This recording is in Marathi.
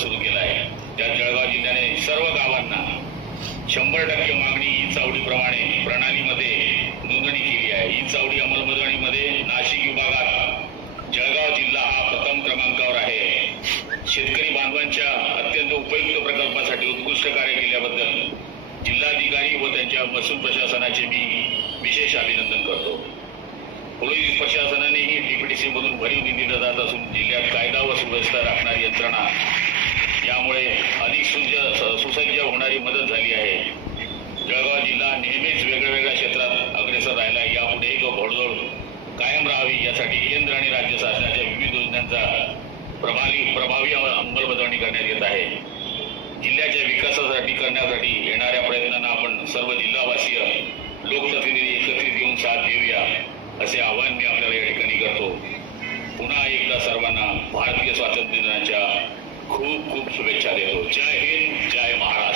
सुरू केला आहे. त्यात जळगाव जिल्ह्याने सर्व गावांना शंभर टक्के मागणी ही चावडीप्रमाणे प्रणालीमध्ये नोंदणी केली आहे. ही चावडी अंमलबजावणीमध्ये नाशिक विभागात जळगाव जिल्हा हा प्रथम क्रमांकावर आहे. शेतकरी बांधवांच्या अत्यंत उपयुक्त प्रकल्पासाठी उत्कृष्ट कार्य केल्याबद्दल जिल्हाधिकारी व त्यांच्या महसूल प्रशासनाचे मी विशेष अभिनंदन करतो. पोलीस प्रशासनानेही डीपीटीसी मधून भरीव निधी जात असून जिल्ह्यात कायदा व सुव्यवस्था राखणारी यासाठी केंद्र आणि राज्य शासनाच्या विविध योजनांचा प्रभावी प्रभावी अंमलबजावणी करण्यात येत आहे. जिल्ह्याच्या विकासासाठी करण्यासाठी येणाऱ्या प्रयत्नांना आपण सर्व जिल्हावासीय लोकप्रतिनिधी एकत्रित येऊन साथ देऊया असे आवाहन मी आपल्याला या ठिकाणी करतो. पुन्हा एकदा सर्वांना भारतीय स्वातंत्र्य दिनाच्या खूप खूप शुभेच्छा देतो. जय हिंद जय महाराष्ट्र.